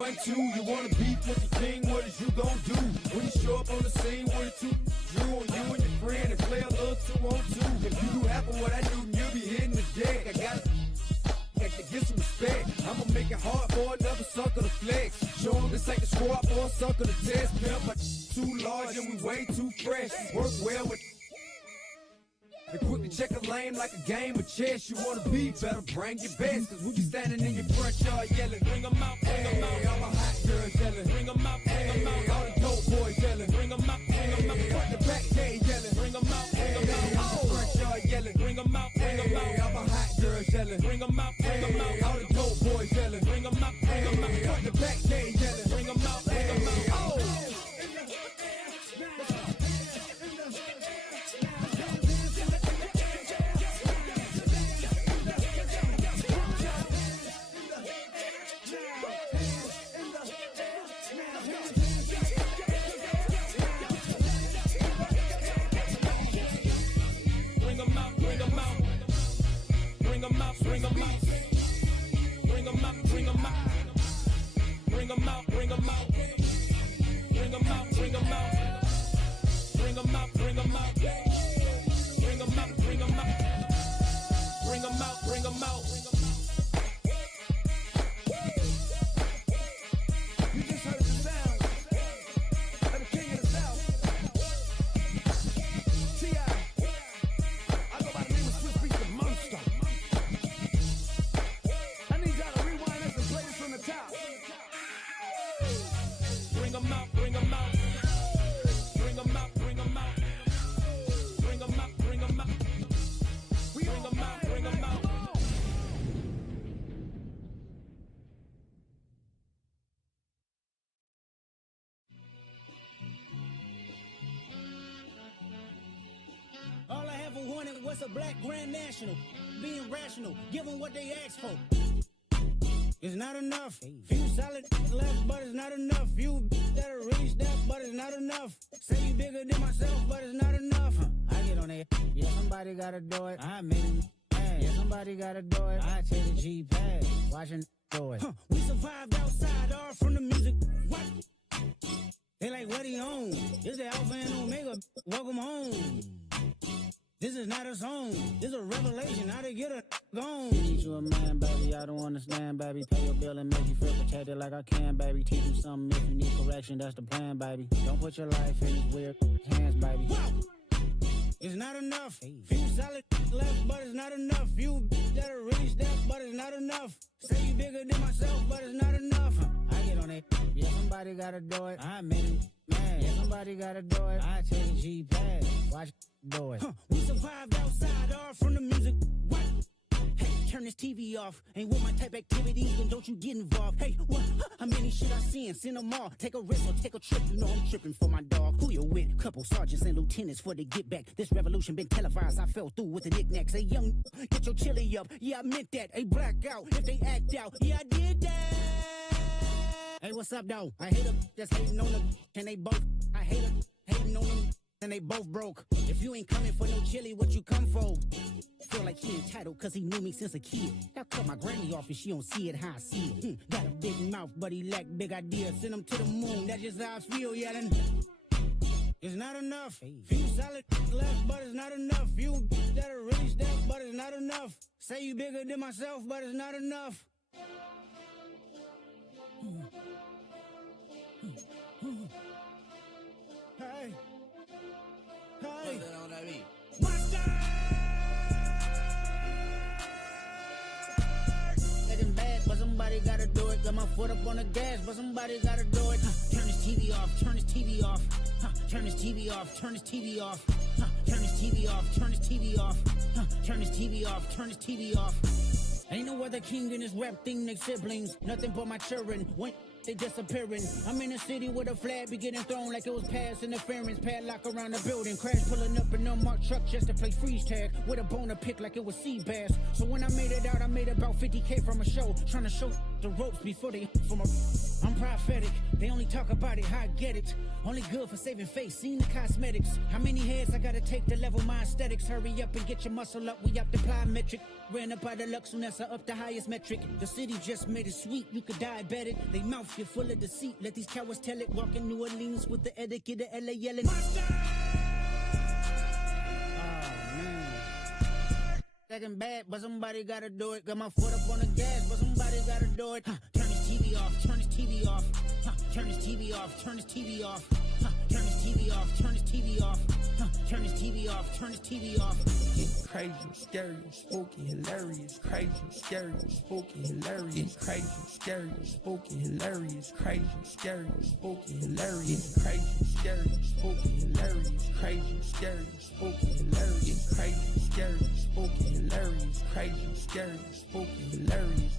1, 2, you wanna beef with the king, what is you gon' do? When you show up on the scene with a 2, drew on you and your friend and play a little 2 on 2. If you do half of what I do, then you'll be hitting the deck. I gotta get some respect. I'ma make it hard for another sucker to flex. Show him this ain't the squad for a sucker to test. Pimp, my too large and we way too fresh. Work well with and quickly check a lane like a game of chess. You wanna be better, bring your best. Cause we be standing in your front yard yelling, bring 'em out, bring 'em out. All my hot girls yelling, bring 'em out, bring 'em out. All the dope boys yelling, bring 'em out, bring 'em out. Front to back, they yelling, bring 'em out, bring 'em out. All the front yard yelling, bring 'em out, bring 'em out. All my hot girls yelling, bring 'em out, bring 'em out. All the dope boys yelling, bring 'em out, bring 'em out. Front to back, they yelling, bring 'em out, bring 'em out. Oh. Bring 'em out, bring 'em out, bring 'em out, bring 'em out, bring 'em out, bring 'em out, bring 'em out, bring 'em out, bring 'em out, bring 'em out, bring 'em out, bring 'em out, bring 'em out. You just heard the sound of the king of the South, T.I. I go by the name of Swiss Beats the Monster. Bring 'em out, bring 'em out, bring 'em out, bring 'em out, bring 'em out, bring 'em out, bring 'em out, bring 'em out. All I ever wanted was a black Grand National, being rational, give them what they asked for. It's not enough. Few solid left, but it's not enough. Few that'll reach that, but it's not enough. Say you bigger than myself, but it's not enough. I get on it. Yeah, somebody gotta do it. I made it. Yeah, somebody gotta do it. I take the G-pad, watching do it. We survived outside, all from the music. What? They like, what he on? This the Alpha and Omega. Welcome home. This is not a song, this is a revelation, how to get a gone. Teach you a man, baby, I don't understand, baby. Pay your bill and make you feel protected like I can, baby. Teach you something if you need correction, that's the plan, baby. Don't put your life in these weird hands, baby. Whoa. It's not enough. Few solid left, but it's not enough. Few that'll reach that, but it's not enough. Say you bigger than myself, but it's not enough. I get on it. Yeah, somebody gotta do it. I made it. Man, yeah, somebody gotta do it. I take the G-pad, watch do it. We survived outside, all from the music. What? Hey, turn this TV off. Ain't with my type activities, then don't you get involved. Hey, what? How many shit I seen? Send them all. Take a risk or take a trip. You know I'm tripping for my dog. Who you with? Couple sergeants and lieutenants for the get back. This revolution been televised. I fell through with the knickknacks. Hey, young, get your chili up. Yeah, I meant that. Hey, black out if they act out. Yeah, I did that. Hey, what's up, though? I hate them that's hating on them. And they both, I hate them hating on them. And they both broke. If you ain't coming for no chili, what you come for? Feel like he entitled cause he knew me since a kid. I cut my granny off and she don't see it how I see it. Got a big mouth but he lack big ideas. Send him to the moon, that's just how I feel yelling. It's not enough. Few solid left but it's not enough. Few that'll reach that but it's not enough. Say you bigger than myself but it's not enough. Hey. Hey. Getting bad, but somebody gotta do it. Got my foot up on the gas, but somebody gotta do it. Turn this TV off, turn this TV off. Turn this TV off, turn this TV off. Turn this TV off, turn this TV off. Turn this TV off, turn this TV off. Ain't no other king in this rap thing, they siblings. Nothing but my children. When they disappearing. I'm in a city with a flag be getting thrown like it was past interference. Padlock around the building. Crash pulling up an unmarked truck just to play freeze tag. With a bone to pick like it was sea bass. So when I made it out, I made about 50K from a show. Trying to show the ropes before they from a... I'm prophetic. They only talk about it, how I get it. Only good for saving face, seen the cosmetics. How many heads I gotta take to level my aesthetics? Hurry up and get your muscle up, we up the plyometric. Ran up by the Lux, Unessa up the highest metric. The city just made it sweet, you could diabetic. They mouth beef, you're full of deceit. Let these cowards tell it. Walking New Orleans with the etiquette of LA yelling. Second bad, but somebody gotta do it. Got my foot up on the gas, but somebody gotta do it. Turn his TV off, turn his TV off. Turn his TV off, turn his TV off. Turn his TV off, turn his TV off. Turn his TV off, turn his TV off. Crazy, scary, spooky, hilarious. Crazy, scary, spooky, hilarious. Crazy, scary, spooky, hilarious. Crazy, scary, spooky, hilarious. Crazy, scary, spooky, hilarious. Crazy, scary, spooky, hilarious. Crazy, scary, spooky, hilarious. Crazy, scary, spooky, hilarious.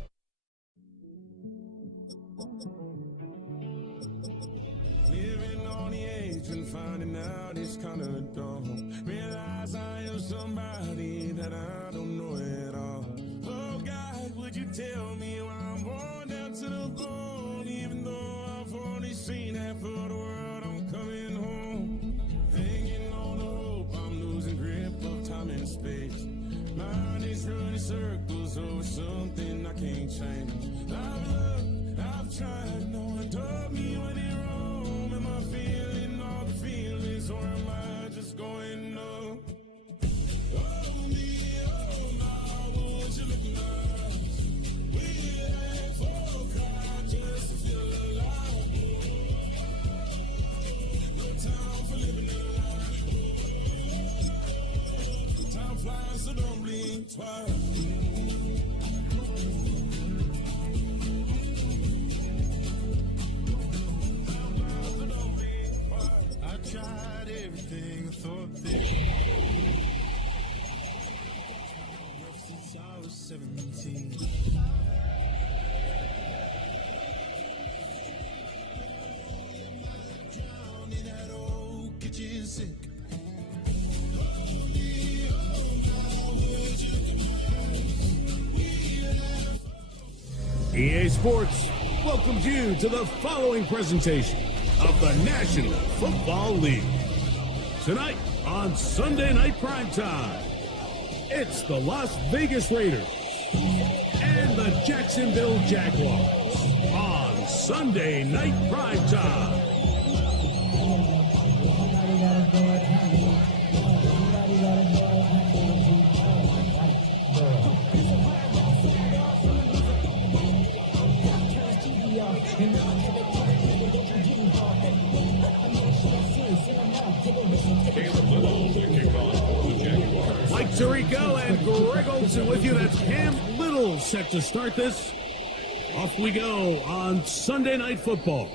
Living on the edge and finding out it's kinda dumb. Realize I am somebody that I don't know at all. Oh God, would you tell me why I'm born down to the bone? Even though I've only seen half of the world, I'm coming home. Hanging on the hope, I'm losing grip of time and space. Mind is running circles over something I can't change. I've looked, I've tried, no one told me when it wrong. Am I feeling all the feelings, or am I just going up? Oh me, oh my, would you look like? We had 4 cars just to feel alive. No time for living a lie. Time flies, so don't blink twice. I tried everything I thought that since I was 17. Drowned in that old kitchen sink. EA Sports welcomes you to the following presentation of the National Football League. Tonight on Sunday Night Primetime, it's the Las Vegas Raiders and the Jacksonville Jaguars on Sunday Night Primetime. Mike Tirico and Greg Olson with you. That's Cam Little set to start this. Off we go on Sunday Night Football.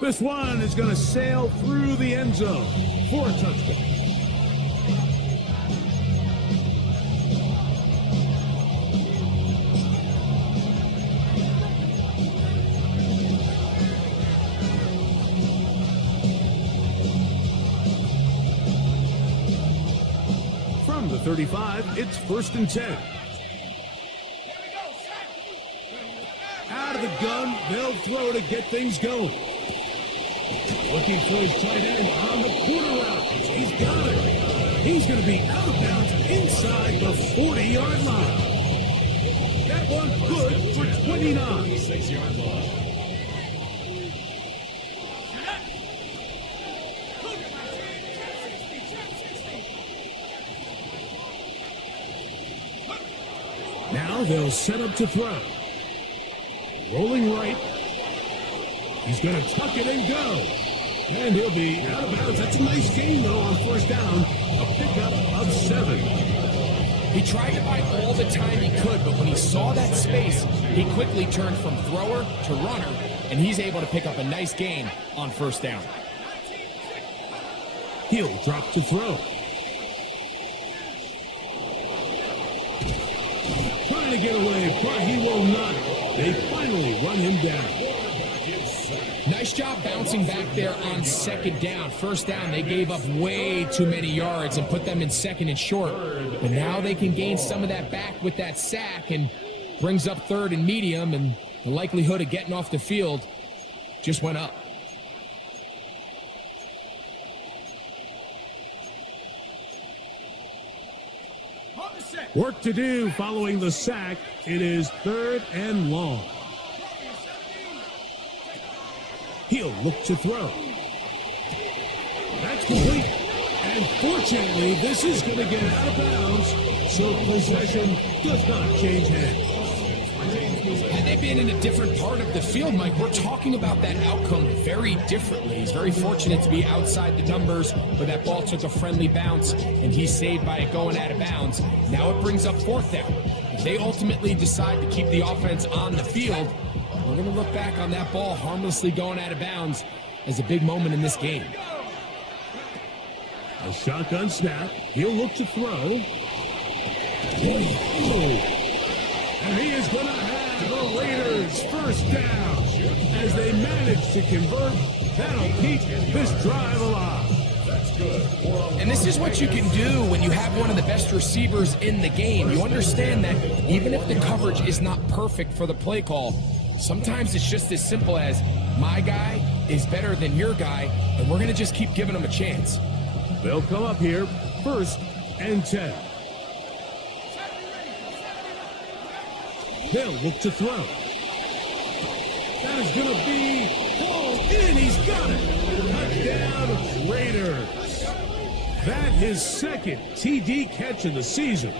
This one is going to sail through the end zone for a touchdown. From the 35, it's 1st and 10. Out of the gun, they'll throw to get things going. Looking for his tight end on the corner route. He's got it. He's going to be out of bounds inside the 40-yard line. That one's good for 29. 6-yard line. Now they'll set up to throw. Rolling right. He's going to tuck it and go. And he'll be out of bounds. That's a nice gain, though, on 1st down. A pickup of 7. He tried to buy all the time he could, but when he saw that space, he quickly turned from thrower to runner, and he's able to pick up a nice gain on 1st down. He'll drop to throw. Trying to get away, but he will not. They finally run him down. Nice job bouncing back there on 2nd down. 1st down, they gave up way too many yards and put them in 2nd and short. But now they can gain some of that back with that sack and brings up 3rd and medium, and the likelihood of getting off the field just went up. Work to do following the sack. It is 3rd and long. He'll look to throw. That's complete. And fortunately, this is going to get out of bounds, so possession does not change hands. Had they been in a different part of the field, Mike, we're talking about that outcome very differently. He's very fortunate to be outside the numbers where that ball took a friendly bounce, and he's saved by it going out of bounds. Now it brings up fourth down. If they ultimately decide to keep the offense on the field, we're going to look back on that ball harmlessly going out of bounds as a big moment in this game. A shotgun snap. He'll look to throw. And he is going to have the Raiders first down as they manage to convert. That'll keep this drive alive. That's good. And this is what you can do when you have one of the best receivers in the game. You understand that even if the coverage is not perfect for the play call, sometimes it's just as simple as my guy is better than your guy, and we're going to just keep giving him a chance. They'll come up here, 1st and 10. They'll look to throw. That is going to be hauled in. He's got it. Touchdown, Raiders. That his second TD catch of the season.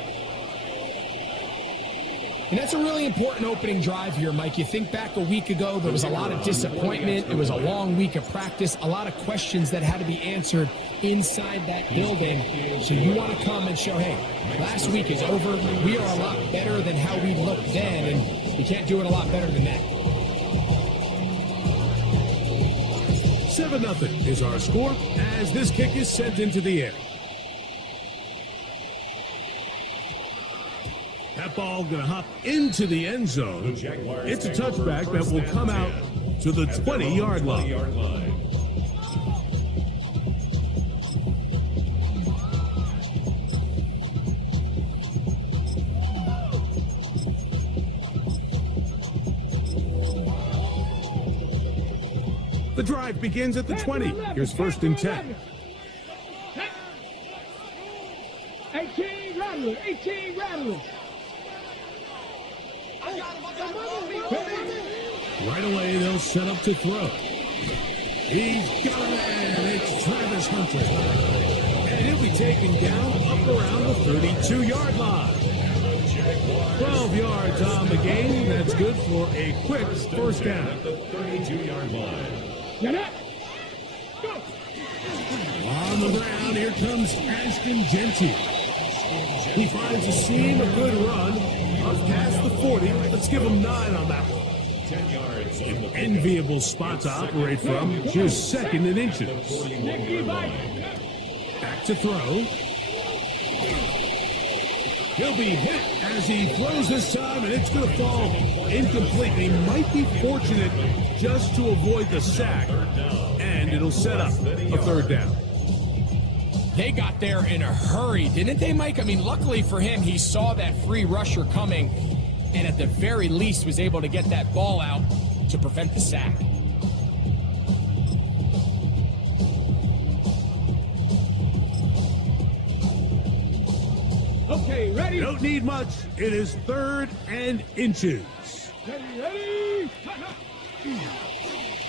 And that's a really important opening drive here, Mike. You think back a week ago, there was a lot of disappointment. It was a long week of practice, a lot of questions that had to be answered inside that building. So you want to come and show, hey, last week is over. We are a lot better than how we looked then, and we can't do it a lot better than that. 7-0 is our score as this kick is sent into the air. That ball going to hop into the end zone. It's a touchback that will come out to the 20-yard line. The drive begins at the 20. Here's 1st and 10. 18 rattlers, 18 rattlers. Right away, they'll set up to throw. He's got it, and it's Travis Hunter. And he'll be taken down up around the 32-yard line. 12 yards on the game. That's good for a quick first down. At the 32-yard line. On the ground, here comes Ashton Genty. He finds a seam, a good run, up past the 40. Let's give him 9 on that one. 10 yards. An enviable spot to operate from. Here's 2nd and inches. Back to throw. He'll be hit as he throws this time, and it's going to fall incomplete. He might be fortunate just to avoid the sack, and it'll set up a 3rd down. They got there in a hurry, didn't they, Mike? I mean, luckily for him, he saw that free rusher coming, and at the very least was able to get that ball out to prevent the sack. Okay, ready? Don't need much. It is 3rd and inches. Ready?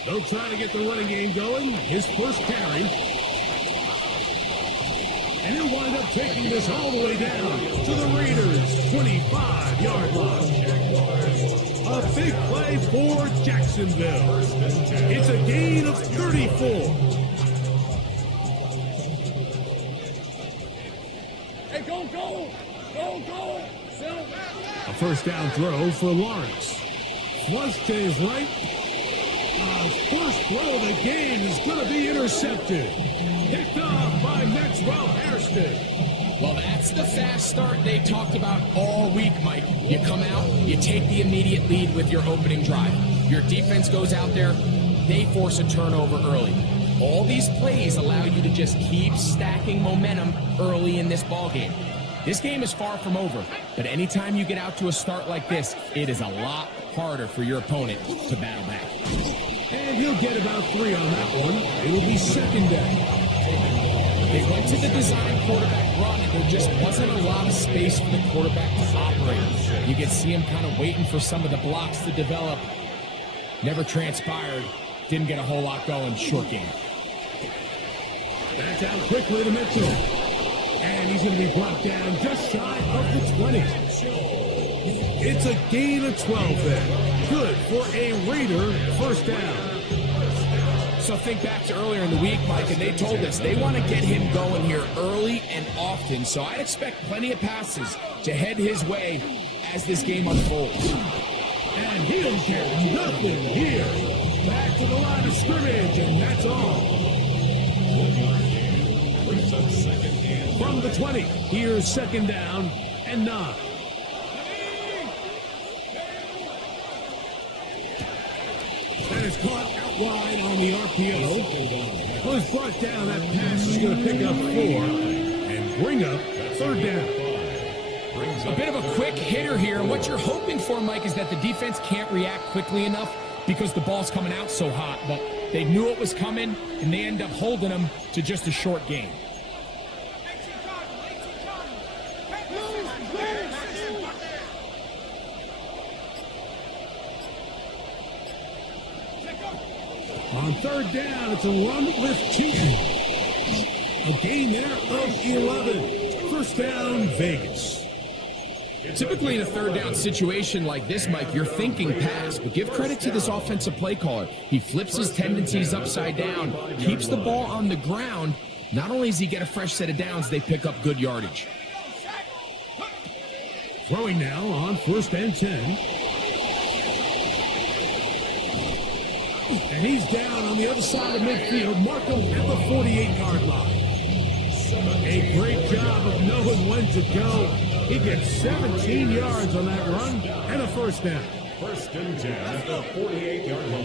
They'll try to get the running game going. His first carry. And he'll wind up taking this all the way down to the Raiders' 25-yard line. A big play for Jacksonville. It's a gain of 34. Hey, go! A first down throw for Lawrence. Flush to his right. First throw of the game is going to be intercepted. Picked off by Maxwell Hairston. Well, that's the fast start they talked about all week, Mike. You come out, you take the immediate lead with your opening drive. Your defense goes out there, they force a turnover early. All these plays allow you to just keep stacking momentum early in this ballgame. This game is far from over, but anytime you get out to a start like this, it is a lot harder for your opponent to battle back. And he'll get about 3 on that one. It'll be 2nd down. They went to the design quarterback run, and there just wasn't a lot of space for the quarterback to operate. You could see him kind of waiting for some of the blocks to develop. Never transpired. didn't get a whole lot going short game. That's out quickly to Mitchell. And he's going to be brought down just shy of the 20. It's a gain of 12 there. Good for a Raider first down. So think back to earlier in the week, Mike, and they told us they want to get him going here early and often. So I'd expect plenty of passes to head his way as this game unfolds. And he'll get nothing here. Back to the line of scrimmage, and that's all. From the 20, here's second down and 9. That is caught out wide on the RPO. Was brought down. That pass is going to pick up 4 and bring up third down. A bit of a quick hitter here, and what you're hoping for, Mike, is that the defense can't react quickly enough because the ball's coming out so hot. But they knew it was coming, and they end up holding them to just a short game. On third down, it's a run with Keaton. A gain there of 11. First down, Vegas. Typically in a third down situation like this, Mike, you're thinking pass, but give credit to this offensive play caller. He flips his tendencies upside down, keeps the ball on the ground. Not only does he get a fresh set of downs, they pick up good yardage. Throwing now on first and 10. And he's down on the other side of midfield. Markham at the 48-yard line. A great job of knowing when to go. He gets 17 yards on that run and a first down. First and 10 at the 48-yard line.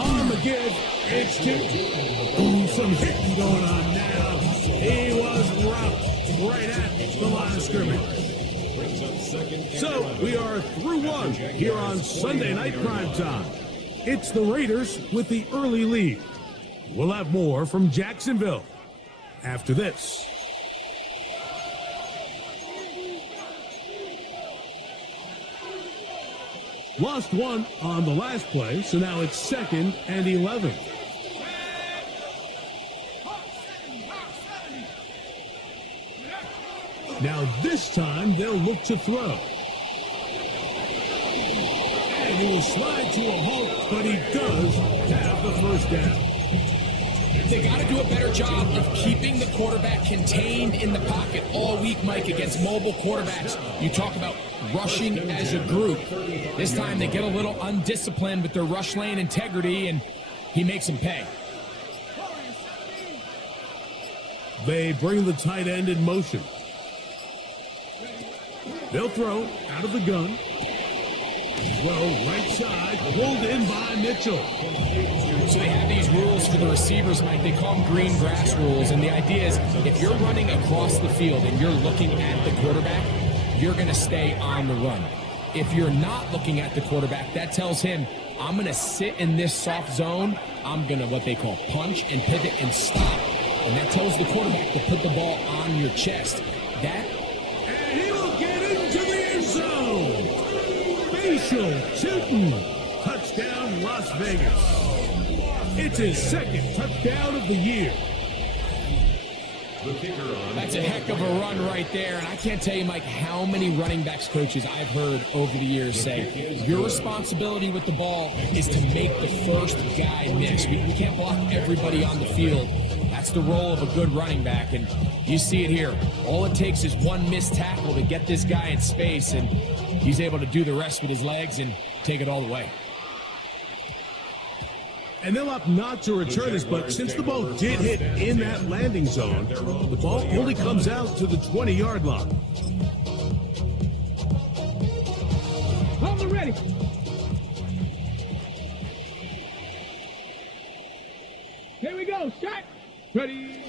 On the give, it's Keaton. Some hitting going on now. He was roughed right at the line of scrimmage. So we are through one here on Sunday Night Primetime. It's the Raiders with the early lead. We'll have more from Jacksonville after this. Lost one on the last play, so now it's second and 11. Now this time they'll look to throw. And he will slide to a halt, but he does have the first down. They got to do a better job of keeping the quarterback contained in the pocket all week, Mike, against mobile quarterbacks. You talk about rushing as a group. This time they get a little undisciplined with their rush lane integrity, and he makes them pay. They bring the tight end in motion. They'll throw out of the gun. Throw right side, pulled in by Mitchell. So they have these rules for the receivers, Mike. They call them green grass rules. And the idea is if you're running across the field and you're looking at the quarterback, you're going to stay on the run. If you're not looking at the quarterback, that tells him, I'm going to sit in this soft zone. I'm going to what they call punch and pivot and stop. And that tells the quarterback to put the ball on your chest. And he'll get into the end zone. Facial Tilton. Touchdown, Las Vegas. It's his second touchdown of the year. That's a heck of a run right there. And I can't tell you, Mike, how many running backs coaches I've heard over the years say, your responsibility with the ball is to make the first guy miss. We can't block everybody on the field. That's the role of a good running back, and you see it here. All it takes is one missed tackle to get this guy in space, and he's able to do the rest with his legs and take it all the way. And they'll opt not to return this, but since the ball did hit in that landing zone, the ball only comes out to the 20-yard line. Hold it ready. Here we go, shot. Ready.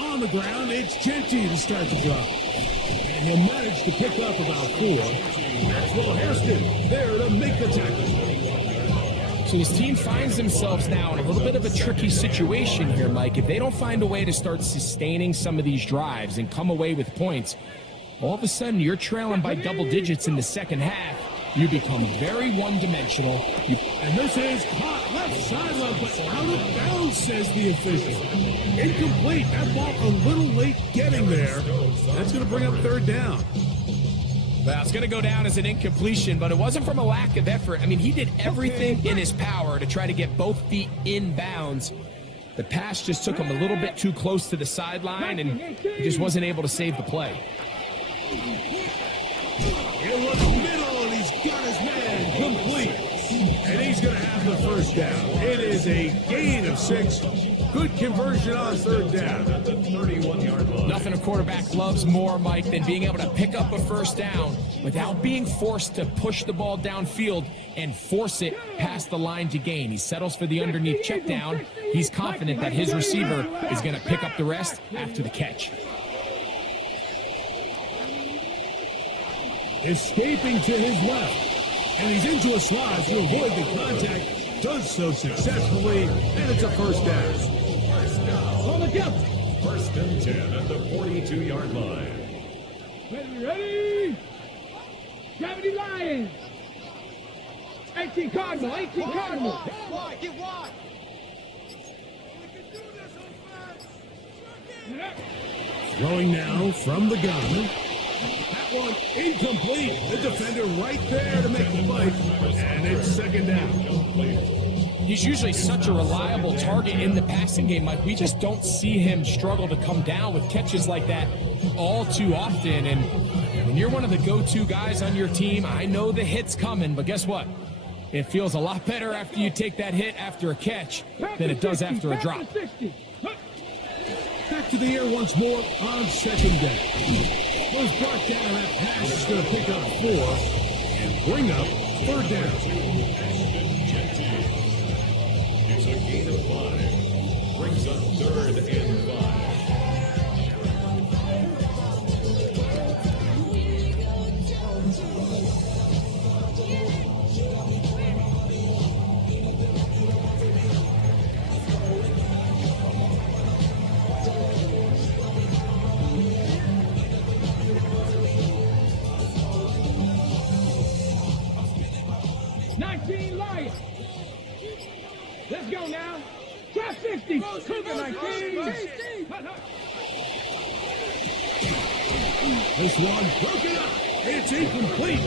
On the ground, it's Genty to start the drive. And he'll manage to pick up about 4. Maxwell Hairston there to make the tackle. So this team finds themselves now in a little bit of a tricky situation here, Mike. If they don't find a way to start sustaining some of these drives and come away with points, all of a sudden you're trailing by double digits in the second half. you become very one-dimensional. And this is caught left sideline, but out of bounds, says the official. Incomplete. That ball a little late getting there. That's going to bring up third down. Well, it's going to go down as an incompletion, but it wasn't from a lack of effort. I mean, he did everything in his power to try to get both feet in bounds. The pass just took him a little bit too close to the sideline, and he just wasn't able to save the play. It was middle, and he's got his man complete. And he's going to have the first down. It is a gain of 6. Good conversion on third down. Nothing a quarterback loves more, Mike, than being able to pick up a first down without being forced to push the ball downfield and force it past the line to gain. He settles for the underneath check down. He's confident that his receiver is going to pick up the rest after the catch. Escaping to his left. And he's into a slide to avoid the contact. Does so successfully, and it's a first down. On the jump. First and 10 at the 42-yard line. Ready? Gravity Lions. 18 Cardinal. Get wide. Throwing now from the gun. That one incomplete. The defender right there to make the fight. And it's second down. He's usually such a reliable target in the passing game, Mike. We just don't see him struggle to come down with catches like that all too often. And when you're one of the go-to guys on your team, I know the hit's coming, but guess what? It feels a lot better after you take that hit after a catch than it does after a drop. Back to the air once more on second down. Was brought down. That pass is going to pick up 4 and bring up third down. It's a gain of 5. Brings up third and 5. 19 Lions. Let's go now. Try 50. Cougar 19. This one broken up. It's incomplete.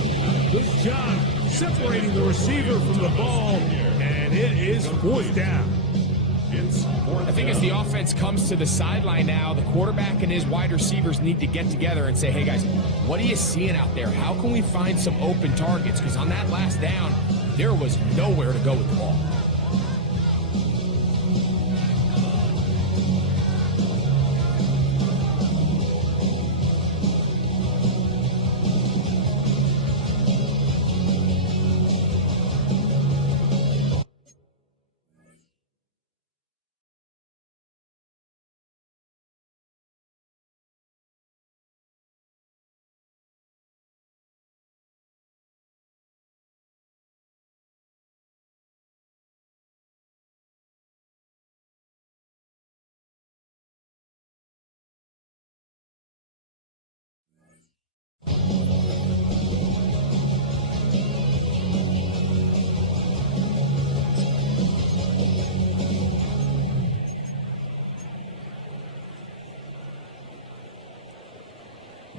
Good job separating the receiver from the ball, and it is fourth down. I think as the offense comes to the sideline now, the quarterback and his wide receivers need to get together and say, hey, guys, what are you seeing out there? How can we find some open targets? Because on that last down, there was nowhere to go with the ball.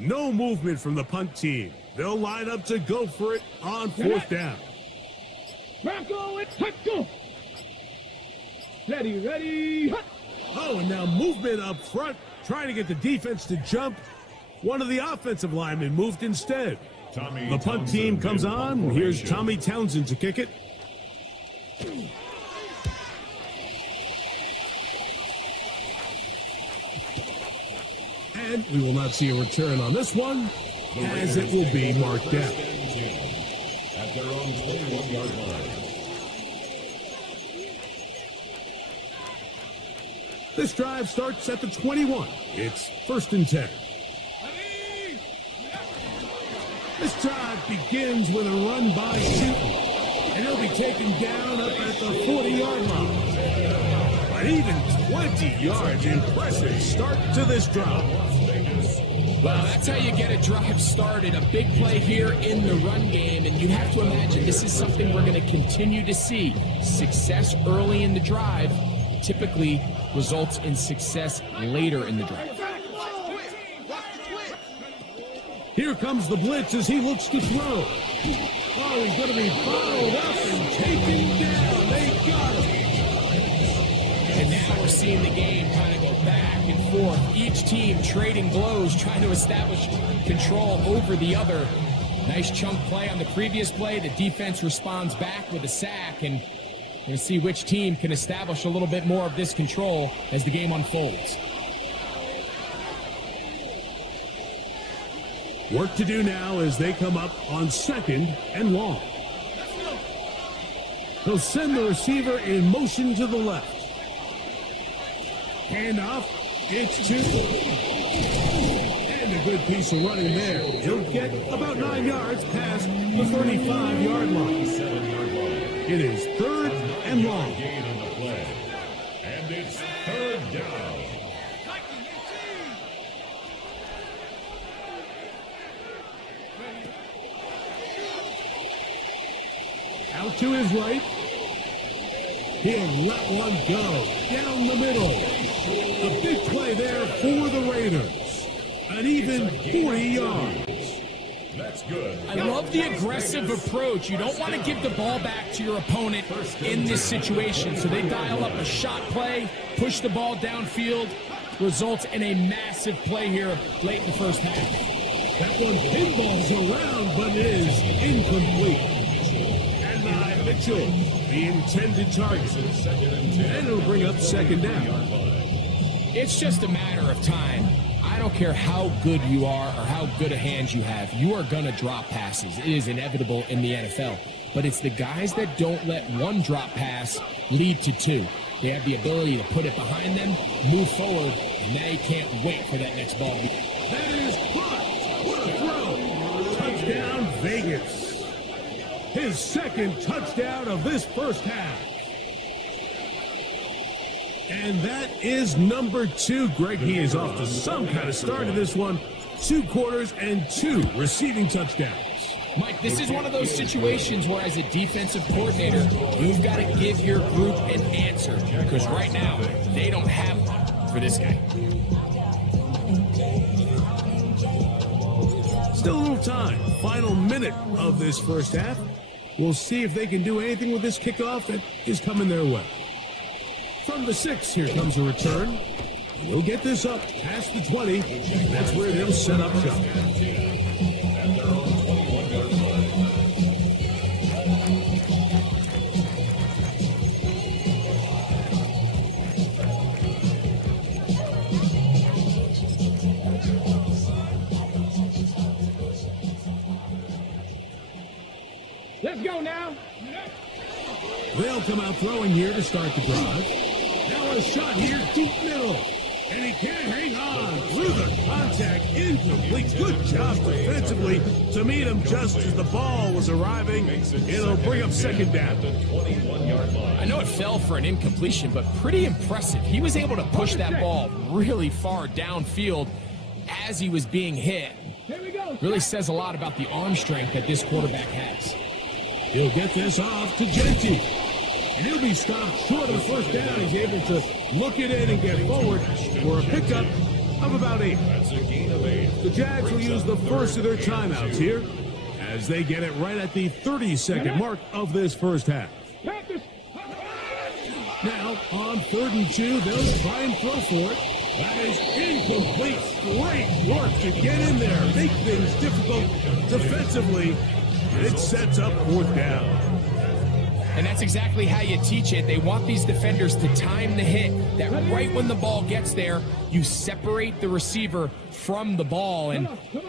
No movement from the punt team. They'll line up to go for it on fourth down. Bronco, let's go. Ready, hut. Oh, and now movement up front, trying to get the defense to jump. One of the offensive linemen moved instead. The punt team comes on. Here's Tommy Townsend to kick it. And we will not see a return on this one, as it will be marked down. At their own 21-yard line. This drive starts at the 21. It's first and 10. This drive begins with a run by Schutten, and he'll be taken down up at the 40-yard line. But even 20 yards, impressive start to this drive. Well, that's how you get a drive started. A big play here in the run game, and you have to imagine this is something we're going to continue to see. Success early in the drive typically results in success later in the drive. Here comes the blitz as he looks to throw. Oh, he's going to be followed up and taken down. They got him. And now we're seeing the game kind of go back and forth. Each team trading blows, trying to establish control over the other. Nice chunk play on the previous play. The defense responds back with a sack, and we're going to see which team can establish a little bit more of this control as the game unfolds. Work to do now as they come up on 2nd and long. They'll send the receiver in motion to the left. Handoff, it's 2. And a good piece of running there. He'll get about 9 yards past the 35-yard line. It is 3rd and long. Gain on the play. And it's 3rd down. Out to his right. He'll let one go down the middle. A big play there for the Raiders. An even 40 yards. That's good. I love the aggressive approach. You don't want to give the ball back to your opponent in this situation. So they dial up a shot play, push the ball downfield, results in a massive play here late in the first half. That one pinballs around, but is incomplete. Mitchell, the intended target, and it'll bring up 2nd down. It's just a matter of time. I don't care how good you are or how good a hand you have. You are going to drop passes. It is inevitable in the NFL. But it's the guys that don't let one drop pass lead to 2. They have the ability to put it behind them, move forward, and now you can't wait for that next ball. That is caught. What a throw. Touchdown, Vegas. His 2nd touchdown of this first half. And that is number 2. Greg, he is off to some kind of start in this one. 2 quarters and 2 receiving touchdowns. Mike, this is one of those situations where as a defensive coordinator, you've got to give your group an answer. Because right now, they don't have one for this guy. Still a little time. Final minute of this first half. We'll see if they can do anything with this kickoff that is coming their way. From the 6, here comes a return. We'll get this up past the 20. That's where they'll set up shop. Let's go now. They'll come out throwing here to start the drive. Now a shot here, deep middle. And he can't hang on through the contact. Incomplete. Good job defensively to meet him just as the ball was arriving. It'll bring up 2nd down. I know it fell for an incompletion, but pretty impressive. He was able to push that ball really far downfield as he was being hit. Really says a lot about the arm strength that this quarterback has. He'll get this off to Genty. And he'll be stopped short of the first down. He's able to look it in and get forward for a pickup of about 8. The Jags will use the first of their timeouts here as they get it right at the 30-second mark of this first half. Now, on 3rd and 2, they'll try and throw for it. That is incomplete. Great work to get in there, make things difficult defensively. It sets up 4th down. And that's exactly how you teach it. They want these defenders to time the hit, that right when the ball gets there, you separate the receiver from the ball. And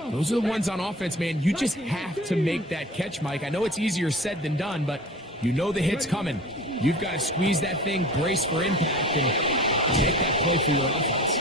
those are the ones on offense, man. You just have to make that catch, Mike. I know it's easier said than done, but you know the hit's coming. You've got to squeeze that thing, brace for impact, and make that play for your offense.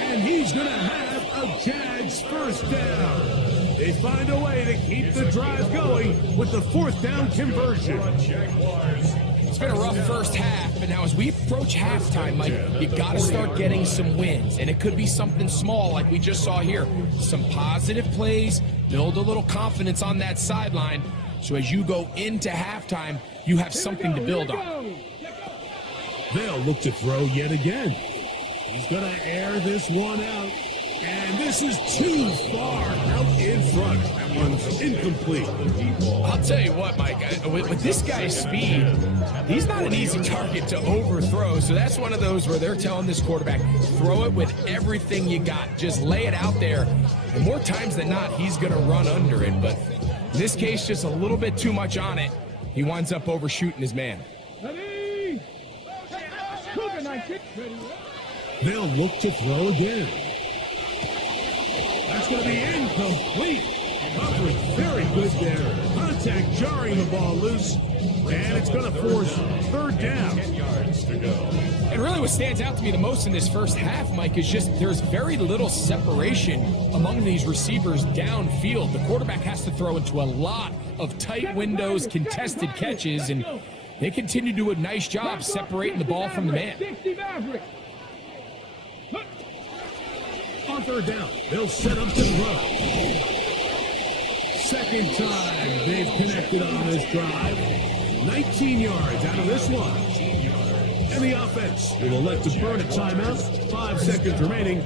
And he's going to have a Jags first down. They find a way to keep the drive going with the 4th down conversion. Jaguars It's been a rough first half, but now as we approach halftime, Mike, you got to start getting some wins. And it could be something small like we just saw here. Some positive plays, build a little confidence on that sideline. So as you go into halftime, you have something to build on. They'll look to throw yet again. He's going to air this one out. And this is too far out in front. That one's incomplete. I'll tell you what, Mike, with this guy's speed, he's not an easy target to overthrow. So that's one of those where they're telling this quarterback, throw it with everything you got. Just lay it out there. And more times than not, he's going to run under it. But in this case, just a little bit too much on it. He winds up overshooting his man. They'll look to throw again. That's going to be incomplete. Coverage very good there. Contact jarring the ball loose. And it's going to force third down. And really what stands out to me the most in this first half, Mike, is just there's very little separation among these receivers downfield. The quarterback has to throw into a lot of tight windows, contested catches, and they continue to do a nice job separating the ball from the man. On third down, they'll set up to throw. Second time they've connected on this drive. 19 yards out of this one. And the offense will elect to burn a timeout. 5 seconds remaining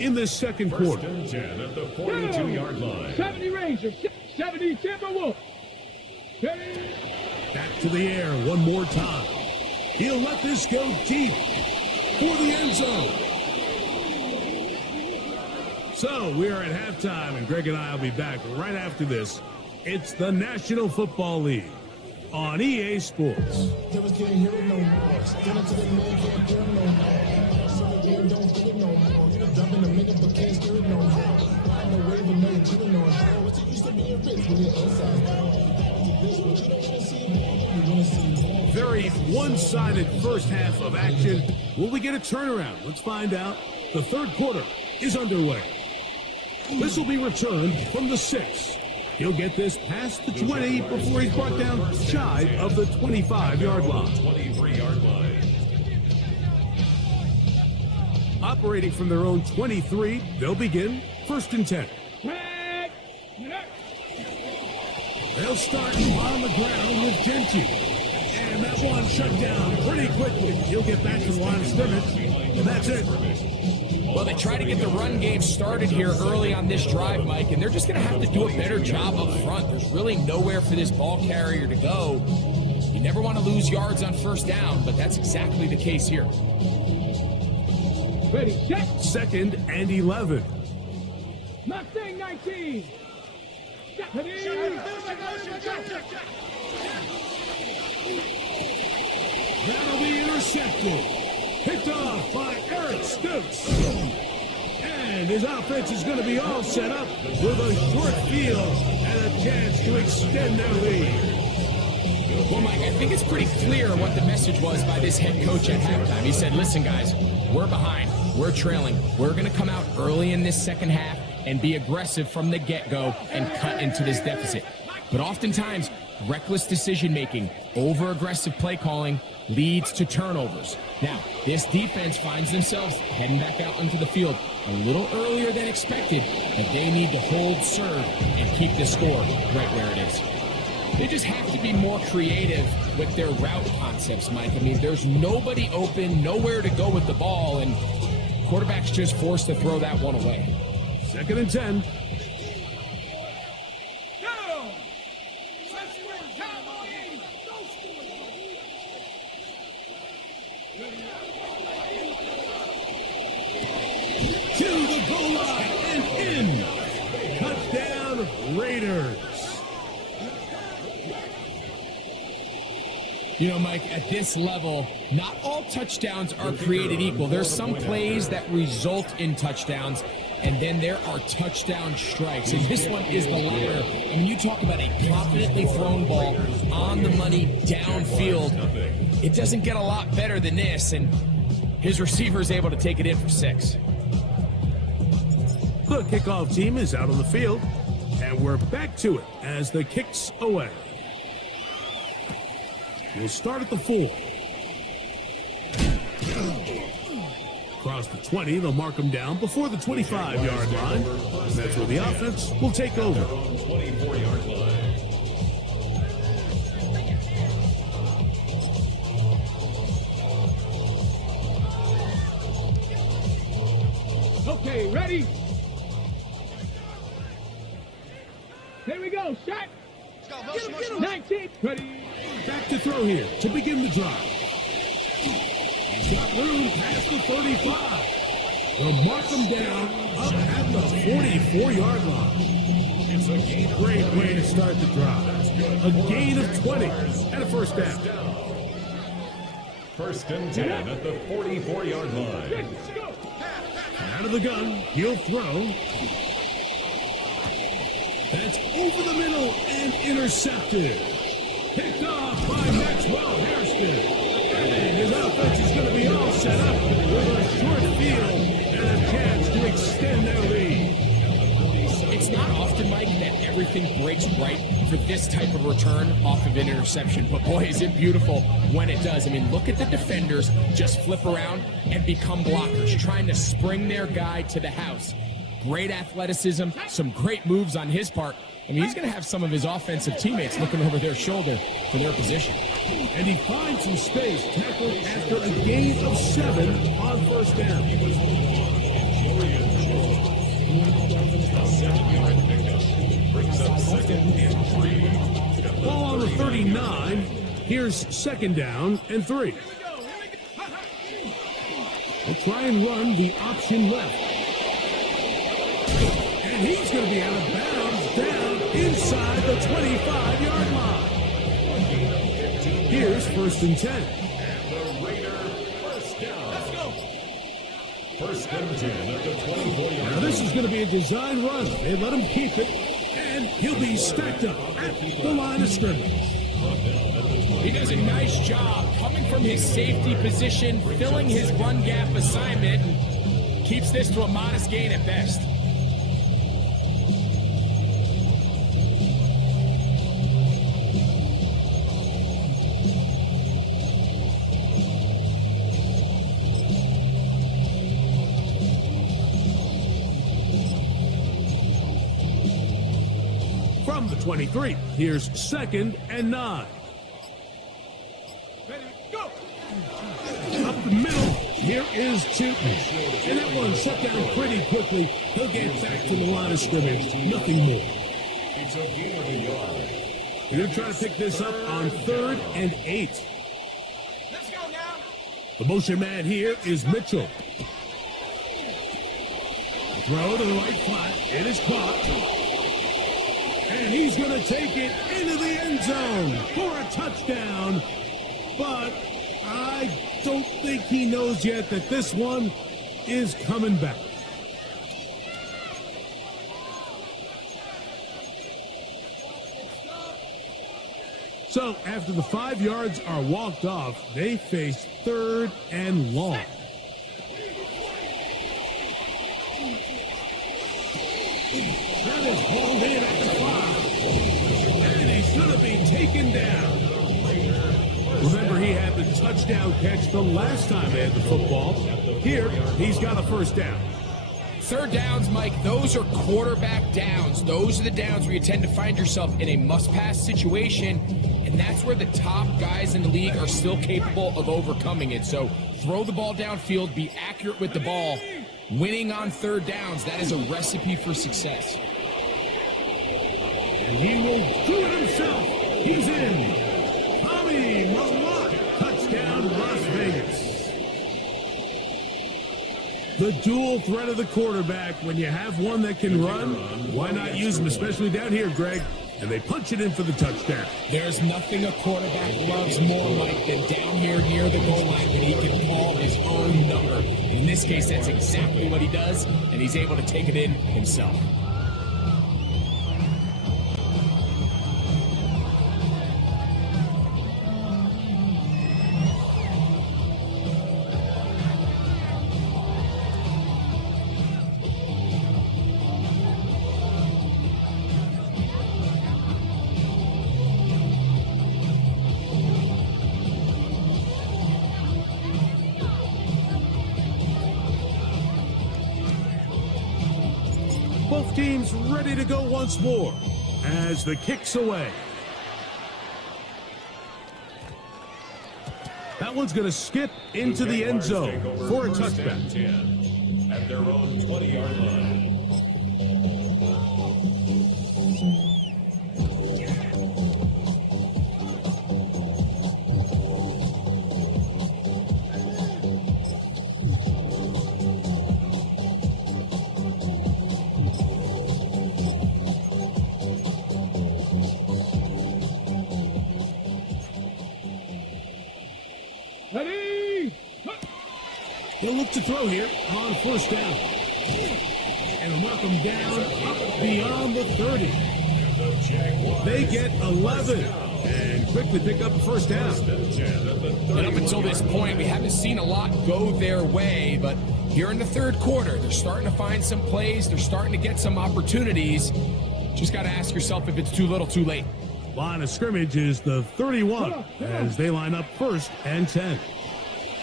in this second quarter. 10 at the 42-yard line. 70 Rangers, 70 Timberwolves. Back to the air one more time. He'll let this go deep for the end zone. So we are at halftime, and Greg and I will be back right after this. It's the National Football League on EA Sports. Very one-sided first half of action. Will we get a turnaround? Let's find out. The third quarter is underway. This will be returned from the 6. He'll get this past the 20 before he's brought down shy of the 25-yard line. 23-yard line. Operating from their own 23, they'll begin 1st and 10. They'll start on the ground with Genty. And that one shut down pretty quickly. He'll get back to the line of scrimmage, and that's it. Well, they try to get the run game started here early on this drive, Mike, and they're just going to have to do a better job up front. There's really nowhere for this ball carrier to go. You never want to lose yards on first down, but that's exactly the case here. Ready, check. 2nd and 11. Mustang 19. That'll be intercepted. Picked off by Eric Stokes. And his offense is going to be all set up with a short field and a chance to extend their lead. Well, Mike, I think it's pretty clear what the message was by this head coach at halftime. He said, listen, guys, we're behind. We're trailing. We're going to come out early in this second half and be aggressive from the get-go and cut into this deficit. But oftentimes, reckless decision-making, over-aggressive play calling leads to turnovers. Now, this defense finds themselves heading back out into the field a little earlier than expected, and they need to hold serve and keep the score right where it is. They just have to be more creative with their route concepts, Mike. I mean, there's nobody open, nowhere to go with the ball, and quarterback's just forced to throw that one away. 2nd and 10. To the goal line and in. Touchdown, Raiders. You know, Mike, at this level, not all touchdowns are created equal. There's some plays that result in touchdowns, and then there are touchdown strikes. And this one is the latter. I mean, you talk about a confidently thrown ball on the money downfield. It doesn't get a lot better than this, and his receiver is able to take it in for 6. The kickoff team is out on the field, and we're back to it as the kick's away. will start at the 4. Across the 20, they'll mark them down before the 25-yard line. That's where the offense will take over. 24-yard line. Okay, ready? Here we go, shot. Get him. 19, ready. Back to throw here to begin the drive. He's got room past the 35. They'll mark him down up at the 44-yard line. It's a great way to start the drive. A gain of 20 and a first down. First and 10 at the 44-yard line. Out of the gun, he'll throw. That's over the middle and intercepted. Picked off by Maxwell Hairston. And his offense is going to be all set up with a short field and a chance to extend their lead. It's not often, Mike, that everything breaks right for this type of return off of an interception. But boy, is it beautiful when it does. I mean, look at the defenders just flip around and become blockers, trying to spring their guy to the house. Great athleticism, some great moves on his part. I mean, he's going to have some of his offensive teammates looking over their shoulder for their position. And he finds some space, tackled after a gain of 7 on first down. Brings up second and 3. Ball on the 39. Here's second down and 3. They'll try and run the option left. And he's going to be out of bounds down inside the 25-yard line. Here's first and 10. And the Raider first down. Let's go. First and 10 at the 24-yard line. Now this is going to be a design run. They let him keep it, and he'll be stacked up at the line of scrimmage. He does a nice job coming from his safety position, filling his run gap assignment, and keeps this to a modest gain at best. From the 23, here's second and 9. Up the middle, here is Chilton. And that one shut down pretty quickly. He'll get back to the line of scrimmage. Nothing more. It's a gain of a yard. You're trying to pick this up on 3rd and 8. Let's go now. The motion man here is Mitchell. Throw to the right flat. It is caught. And he's going to take it into the end zone for a touchdown. But I don't think he knows yet that this one is coming back. So after the 5 yards are walked off, they face 3rd and long. That is hauled in at the 5. And he's going to be taken down. Remember, he had the touchdown catch the last time they had the football. Here, he's got a first down. Third downs, Mike, those are quarterback downs. Those are the downs where you tend to find yourself in a must-pass situation, and that's where the top guys in the league are still capable of overcoming it. So throw the ball downfield, be accurate with the ball. Winning on third downs, that is a recipe for success. And he will do it himself. He's in. Tommy Malott, touchdown Las Vegas. The dual threat of the quarterback. When you have one that can run, why not use him, especially down here, Greg? And they punch it in for the touchdown. There's nothing a quarterback loves more, Mike, than down here near the goal line when he can call his own number. In this case, that's exactly what he does, and he's able to take it in himself. teams ready to go once more as the kick's away. That one's going to skip into the end zone for a touchback. 10 at their own 20-yard line. Ready? He'll look to throw here on first down. And knock him down up beyond the 30. They get 11 and quickly pick up the first down. And up until this point, we haven't seen a lot go their way, but here in the third quarter, they're starting to find some plays. They're starting to get some opportunities. Just got to ask yourself if it's too little, too late. Line of scrimmage is the 31 as they line up first and 10.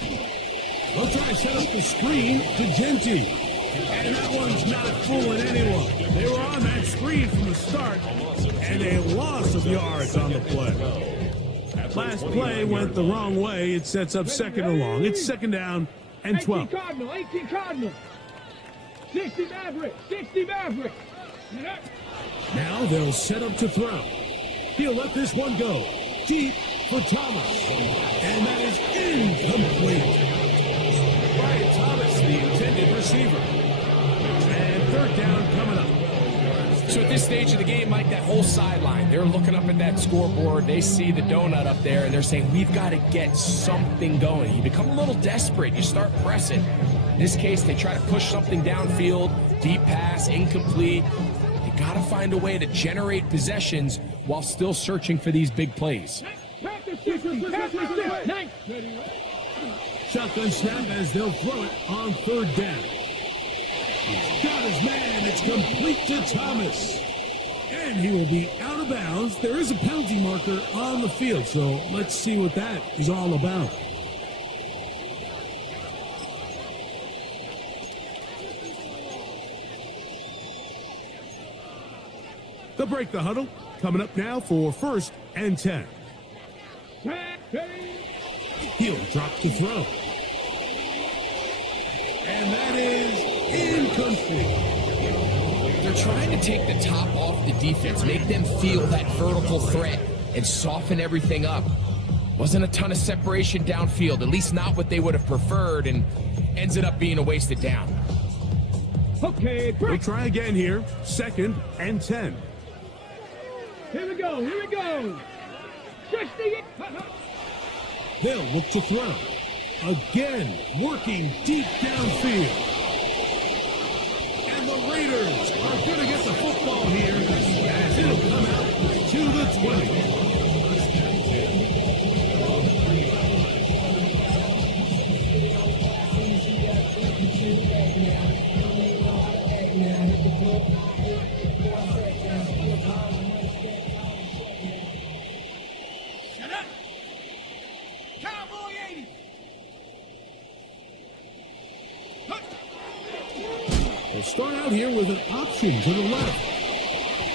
They'll try to set up the screen to Genty. And that one's not fooling anyone. They were on that screen from the start, and a loss of yards on the play. Last play went the wrong way. It sets up second and long. It's second down and 12. 18 Cardinal. 60 Maverick. 60 Maverick. Now they'll set up to throw. He'll let this one go deep for Thomas. And that is incomplete. Brian Thomas, the intended receiver. And third down coming up. So at this stage of the game, Mike, that whole sideline, they're looking up at that scoreboard. They see the donut up there, and they're saying, we've got to get something going. You become a little desperate. You start pressing. In this case, they try to push something downfield, deep pass, incomplete. You got to find a way to generate possessions while still searching for these big plays. Shotgun snap as they'll throw it on third down. He's got his man. It's complete to Thomas. And he will be out of bounds. There is a penalty marker on the field, so let's see what that is all about. They'll break the huddle. Coming up now for first and 10. He'll drop to throw. And that is incomplete. They're trying to take the top off the defense, make them feel that vertical threat, and soften everything up. Wasn't a ton of separation downfield, at least not what they would have preferred, and ends it up being a wasted down. Okay, we'll try again here. Second and 10. Here we go, here we go. 60. They'll look to throw. Again, working deep downfield. And the Raiders are going to get the football here as it'll come out to the 20. We'll start out here with an option to the left.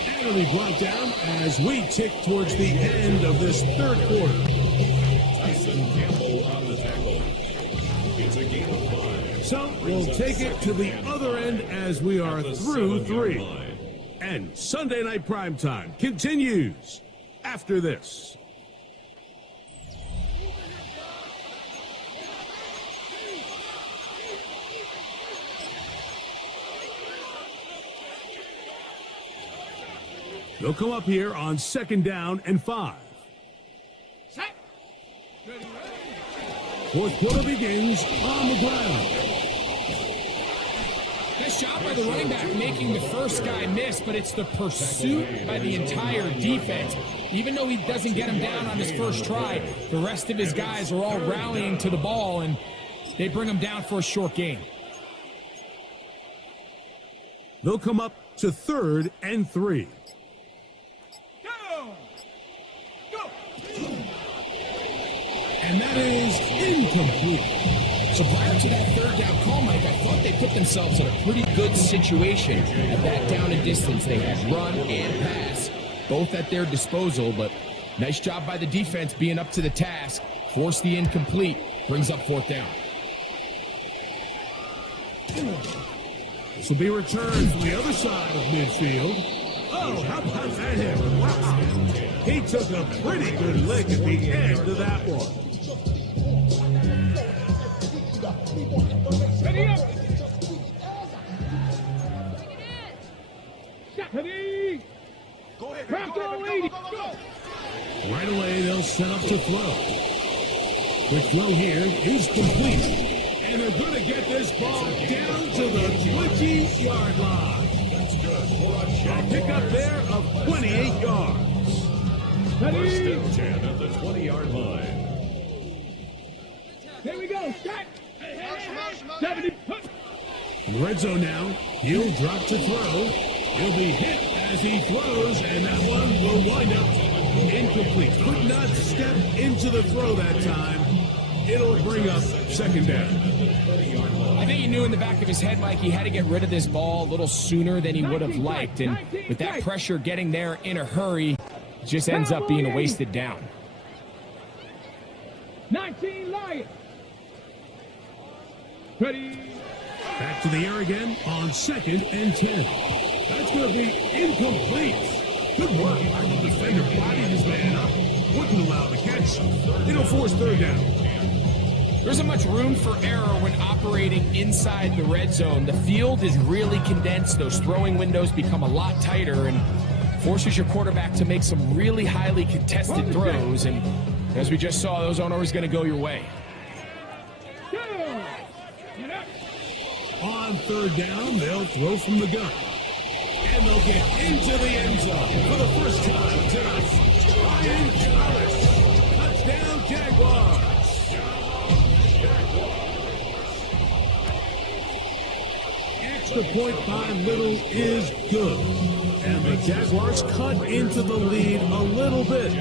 And it'll be brought down as we tick towards the end of this third quarter. Tyson Campbell on the tackle. It's a game of 5. So we'll take it to the other end as we are through 3. And Sunday Night Primetime continues after this. They'll come up here on second down and 5. Fourth quarter begins on the ground. Nice job by the running back making the first guy miss, but it's the pursuit by the entire defense. Even though he doesn't get him down on his first try, the rest of his guys are all rallying to the ball, and they bring him down for a short gain. They'll come up to third and 3. And that is incomplete. So prior to that third down call, Mike, I thought they put themselves in a pretty good situation at that down and distance. They had run and pass, both at their disposal, but nice job by the defense being up to the task. Force the incomplete, brings up fourth down. This will be returned from the other side of midfield. Oh, how about that hit? Wow. He took a pretty good lick at the end of that one. Ready up. Ready. Go ahead, Crack all 80. Right away, they'll set up to throw. Quick throw here is complete. And they're going to get this ball down to the 20-yard line. A pickup there of 28 yards. First and 10 at the 20-yard line. Here we go. Shot. 70. Red zone now. He'll drop to throw. He'll be hit as he throws, and that one will wind up incomplete. Could not step into the throw that time. It'll bring up second down. I think he knew in the back of his head, Mike, he had to get rid of this ball a little sooner than he would have liked. And with that pressure getting there in a hurry, it just ends up being a wasted down. 19 Lions. Ready. Back to the air again on second and 10. That's going to be incomplete. Good work by the defender. Bodied his man up. Wouldn't allow the catch. It'll force third down. There isn't much room for error when operating inside the red zone. The field is really condensed. Those throwing windows become a lot tighter and forces your quarterback to make some really highly contested throws. And as we just saw, those aren't always going to go your way. On third down, they'll throw from the gun. And they'll get into the end zone for the first time tonight. Ryan Thomas. Touchdown, Jaguars. Extra point by Little is good. And the Jaguars cut into the lead a little bit.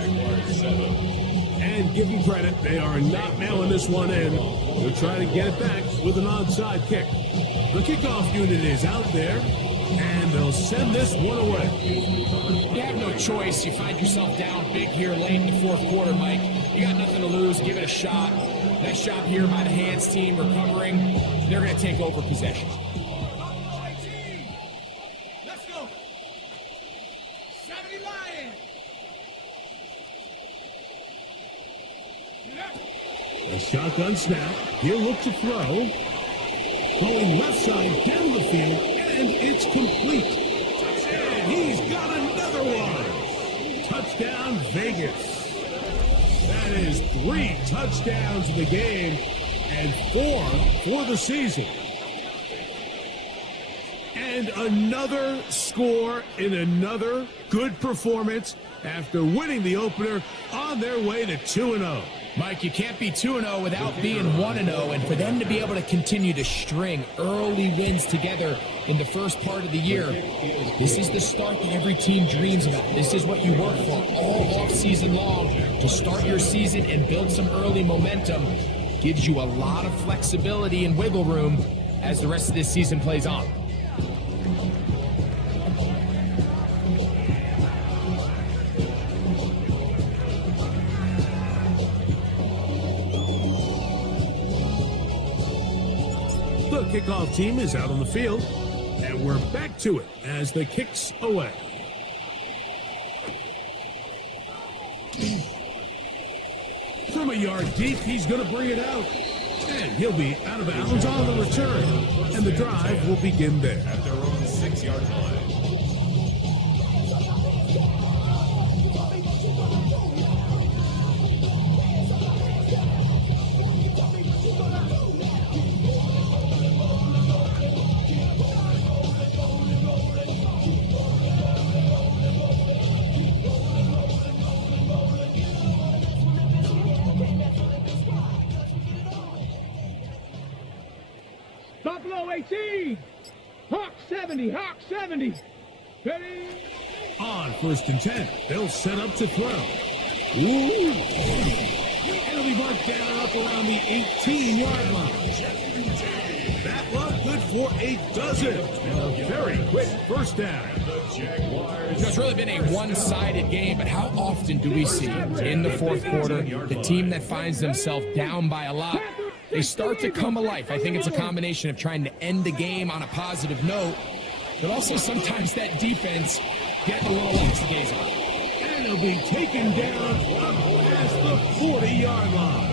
And give them credit, they are not mailing this one in. They're trying to get it back with an onside kick. The kickoff unit is out there, and they'll send this one away. You have no choice. You find yourself down big here late in the fourth quarter, Mike. You got nothing to lose. Give it a shot. Nice job here by the hands team recovering. They're going to take over possession. Let's go. 70 Lions. A shotgun snap. He'll look to throw. Going left side down the field, and it's complete. And he's got another one. Touchdown, Vegas. That is 3 touchdowns in the game and 4 for the season. And another score in another good performance after winning the opener on their way to 2-0. Mike, you can't be 2-0 without being 1-0, and for them to be able to continue to string early wins together in the first part of the year, this is the start that every team dreams about. This is what you work for all off-season long to start your season and build some early momentum. Gives you a lot of flexibility and wiggle room as the rest of this season plays on. The kickoff team is out on the field, and we're back to it as the kick's away. From a yard deep, he's going to bring it out, and he'll be out of bounds on the return, and the drive will begin there. At their own 6-yard line. Buffalo 18. Hawk 70. Hawk 70. Ready. On first and 10, they'll set up to throw. Ooh. And He'll be marked down up around the 18-yard line. That one good for a dozen. A very quick first down. It's really been a one-sided game, but how often do we see in the fourth quarter the team that finds themselves down by a lot, they start to come alive? I think it's a combination of trying to end the game on a positive note, but also sometimes that defense getting a little lackadaisical. And he'll be taken down past the 40-yard line.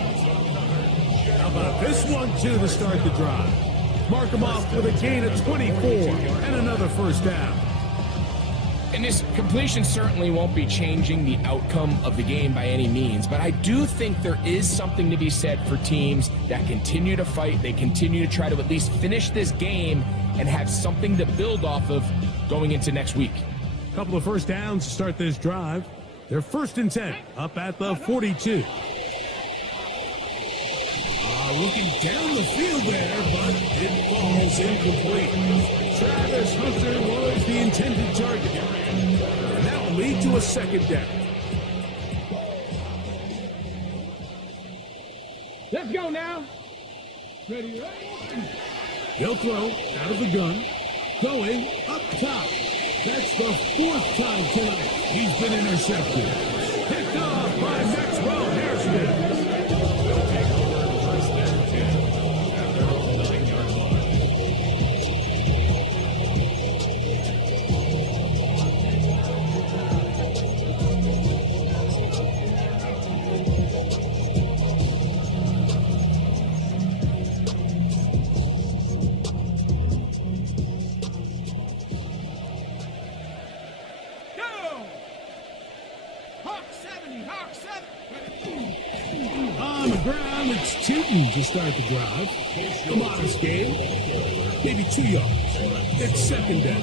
How about this one, too, to start the drive? Mark him off with a gain of 24 and another first down. And this completion certainly won't be changing the outcome of the game by any means, but I do think there is something to be said for teams that continue to fight. They continue to try to at least finish this game and have something to build off of going into next week. A couple of first downs to start this drive. They're 1st and 10 up at the 42. Looking down the field there, but it falls incomplete. Travis Hunter was the intended target, and that will lead to a second down. Let's go now. Ready, He'll throw out of the gun, going up top. That's the 4th time tonight he's been intercepted. Picked off by Maxwell Hairsmith. It's Tootin to start the drive. A modest gain, maybe 2 yards. It's second down.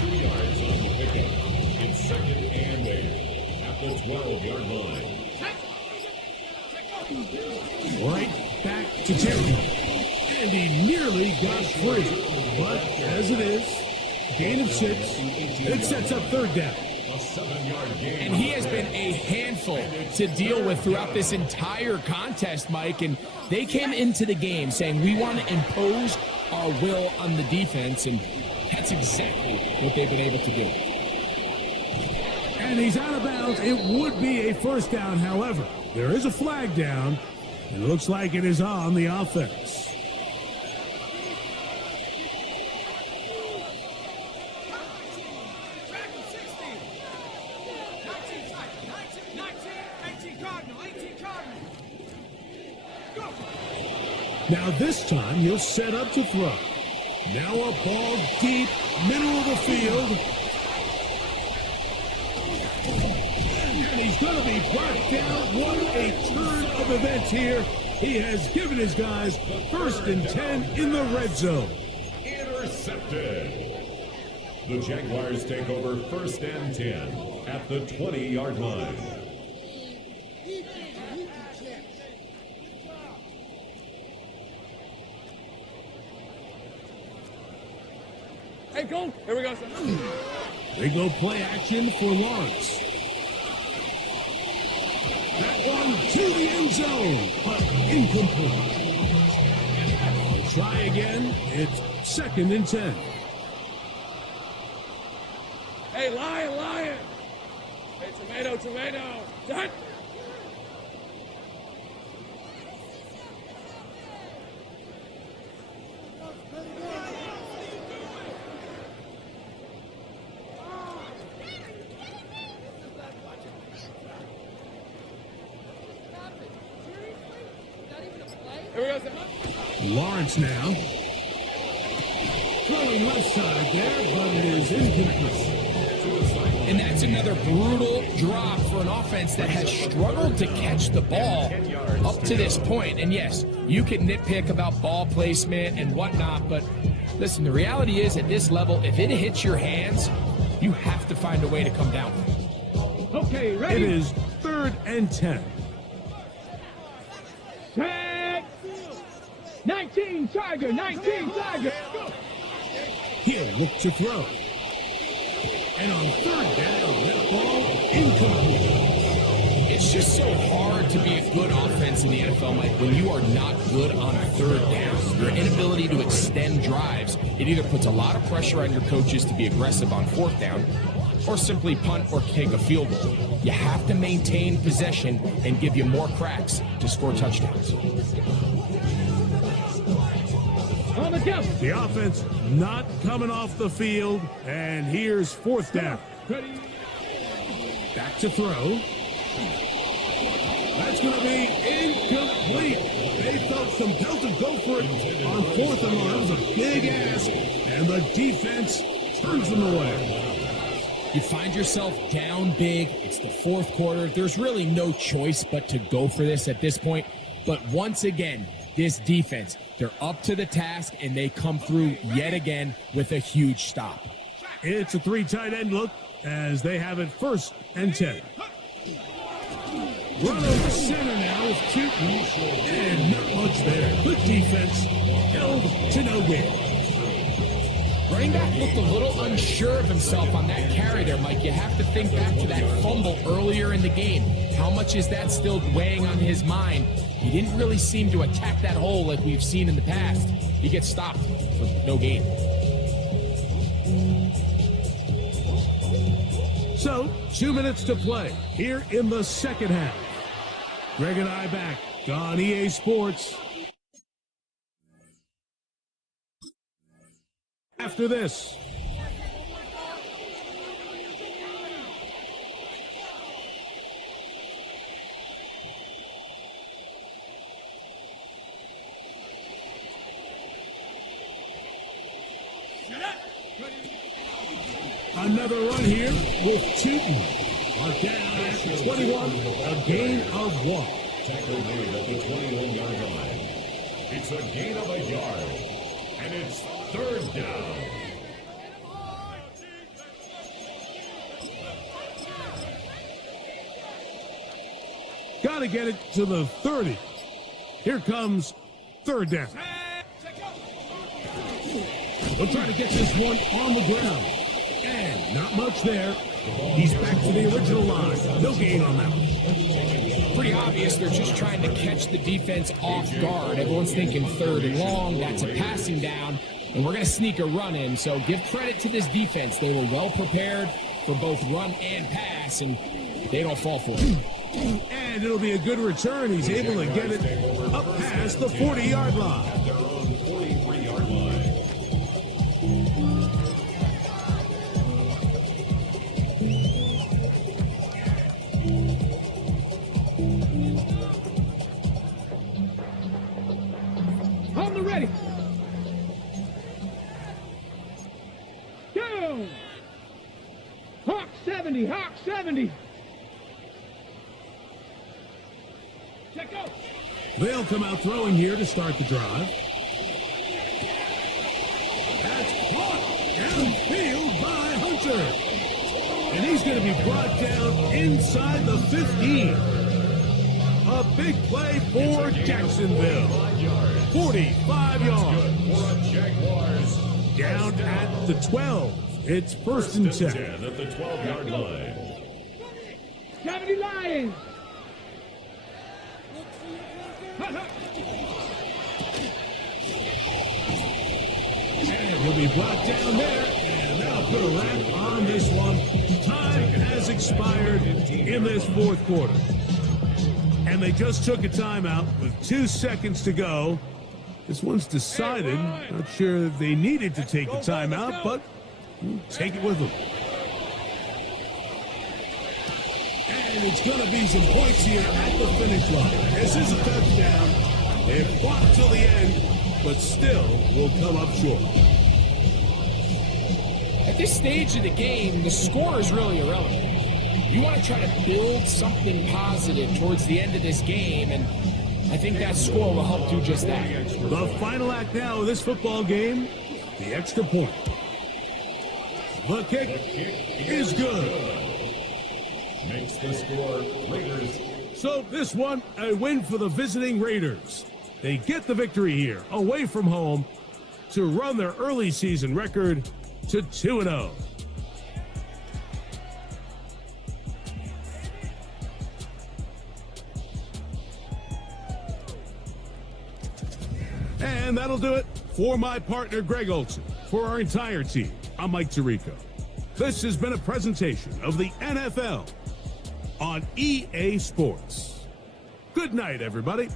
2 yards on the pickup. It's 2nd and 8 at the 12-yard line. Right back to Terry. And he nearly got free. But as it is, gain of 6. It sets up 3rd down. And he has been a handful to deal with throughout this entire contest, Mike. And they came into the game saying, we want to impose our will on the defense. And that's exactly what they've been able to do. And he's out of bounds. It would be a first down, however. There is a flag down. It looks like it is on the offense. Now this time he'll set up to throw. Now a ball deep, middle of the field. And he's going to be brought down. What a turn of events here. He has given his guys 1st and 10 in the red zone. Intercepted. The Jaguars take over 1st and 10 at the 20-yard line. Hey, go. Here we go. They go play action for Lawrence. That one to the end zone, but incomplete. Try again. It's 2nd and 10. Hey, lion. Hey, tomato. Done. Lawrence now. Throwing left side there, but it is incomplete. And that's another brutal drop for an offense that has struggled to catch the ball up to this point. And yes, you can nitpick about ball placement and whatnot, but listen, the reality is at this level, if it hits your hands, you have to find a way to come down. Okay, ready? It is 3rd and 10. Tag. 19 Tiger. Go. He'll look to throw. And on 3rd down, that ball incomplete. It's just so hard to be a good offense in the NFL, Mike, when you are not good on third down. Your inability to extend drives, it either puts a lot of pressure on your coaches to be aggressive on fourth down or simply punt or kick a field goal. You have to maintain possession and give you more cracks to score touchdowns. On the jump. The offense not coming off the field, and here's fourth down. Ready. Back to throw. That's going to be incomplete. They felt compelled to go for it on fourth and long. That was a big ask, and the defense turns them away. You find yourself down big. It's the fourth quarter. There's really no choice but to go for this at this point. But once again, this defense, they're up to the task, and they come through yet again with a huge stop. It's a three tight end look as they have it 1st and 10. Run over center now with Tootin, and not much there. Good defense, held to no gain. Running back looked a little unsure of himself on that carry there, Mike. You have to think back to that fumble earlier in the game. How much is that still weighing on his mind? He didn't really seem to attack that hole like we've seen in the past. He gets stopped for no gain. So, 2 minutes to play here in the second half. Greg and I back on EA Sports. After this. Another run here with Tootin. Down at 21, a gain of 1. Tackle made at the 21-yard line. It's a gain of a yard, and it's 3rd down. Got to get it to the 30. Here comes 3rd down. We'll try to get this one on the ground. And not much there. He's back to the original line. No gain on that one. Pretty obvious they're just trying to catch the defense off guard. Everyone's thinking 3rd and long. That's a passing down. And we're going to sneak a run in. So give credit to this defense. They were well prepared for both run and pass, and they don't fall for it. And it'll be a good return. He's able to get it up past the 40-yard line. At their own 43-yard line. On the ready. Down. Hawk 70. Hawk 70. Check out. They'll come out throwing here to start the drive. That's caught downfield by Hunter. And he's going to be brought down inside the 15. A big play for Jacksonville. 45 yards. Jaguars. Down at the 12. It's 1st and 10. 10 at the 12-yard line. 70 Lions. And he'll be brought down there. And that'll put a wrap on this one. Time has expired in this 4th quarter. And they just took a timeout with 2 seconds to go. This one's decided. Not sure if they needed to take the timeout, but we'll take it with them. And it's going to be some points here at the finish line. This is a touchdown. They've fought till the end, but still will come up short. At this stage of the game, the score is really irrelevant. You want to try to build something positive towards the end of this game, and I think that score will help do just that. The final act now of this football game, the extra point. The kick is good. Makes the score Raiders. So this one, a win for the visiting Raiders. They get the victory here, away from home, to run their early season record to 2-0. And that'll do it for my partner, Greg Olson. For our entire team, I'm Mike Tirico. This has been a presentation of the NFL on EA Sports. Good night, everybody.